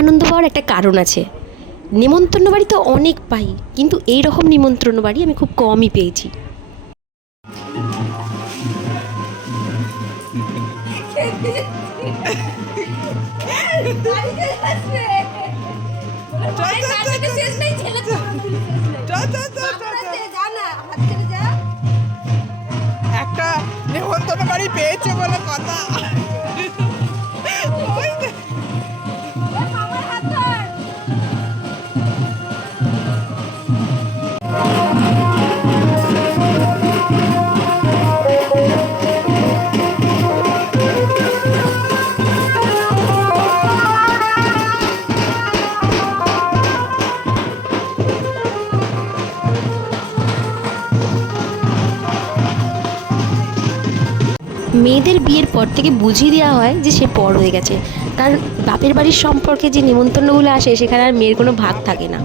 আনন্দ পাওয়ার একটা কারণ আছে। নিমন্ত্রণ বাড়ি তো অনেক পাই, কিন্তু এই রকম নিমন্ত্রণ বাড়ি আমি খুব কমই পেয়েছি। একটা নেমন্তন্ন বাড়ি পেয়েছে বলে কথা। মেয়েদের বিয়ের পর থেকে বুঝিয়ে দেওয়া হয় যে সে পর হয়ে গেছে। তার বাপের বাড়ির সম্পর্কে যে নিমন্ত্রণগুলো আসে সেখানে আর মেয়ের কোনো ভাগ থাকে না।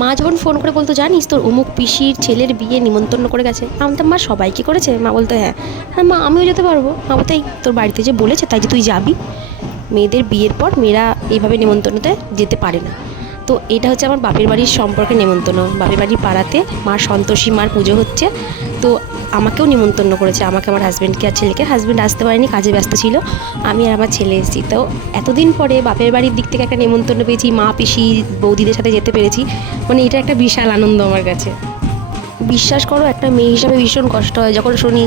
মা যখন ফোন করে বলতো, জানিস তোর অমুক পিসির ছেলের বিয়ে নিমন্ত্রণ করে গেছে, আমি তো মা সবাইকে করেছে? মা বলতো হ্যাঁ। হ্যাঁ মা, আমিও যেতে পারবো? মা বলতো এই তোর বাড়িতে যে বলেছে তাই যে তুই যাবি। মেয়েদের বিয়ের পর মেয়েরা এইভাবে নিমন্ত্রণতে যেতে পারে না। তো এটা হচ্ছে আমার বাপের বাড়ির সম্পর্কে নিমন্ত্রণ। বাপের বাড়ির পাড়াতে মা সন্তোষী মার পুজো হচ্ছে, তো আমাকেও নিমন্ত্রণ করেছে, আমাকে, আমার হাজব্যান্ডকে আর ছেলেকে। হাজব্যান্ড আসতে পারেনি, কাজে ব্যস্ত ছিল, আমি আর আমার ছেলে এসেছি। তো এতদিন পরে বাপের বাড়ির দিক থেকে একটা নিমন্ত্রণ পেয়েছি, মা পিসি বৌদিদের সাথে যেতে পেরেছি, মানে এটা একটা বিশাল আনন্দ আমার কাছে। বিশ্বাস করো, একটা মেয়ে হিসাবে ভীষণ কষ্ট হয় যখন শুনি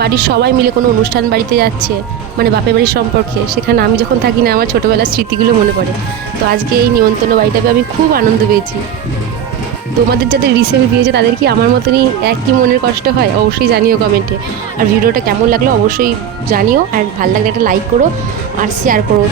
বাড়ির সবাই মিলে কোনো অনুষ্ঠান বাড়িতে যাচ্ছে, মানে বাপের বাড়ির সম্পর্কে, সেখানে আমি যখন থাকি না, আমার ছোটোবেলার স্মৃতিগুলো মনে পড়ে। তো আজকে এই নিমন্ত্রণ বাড়িটাতে আমি খুব আনন্দ পেয়েছি। তোমাদের যাদের রিসেন্ট বিয়েছে তাদের কি আমার মতনই একই মনের কষ্ট হয়? অবশ্যই জানিও কমেন্টে। আর ভিডিওটা কেমন লাগলো অবশ্যই জানিও, আর ভালো লাগলে একটা লাইক করো আর শেয়ার করো।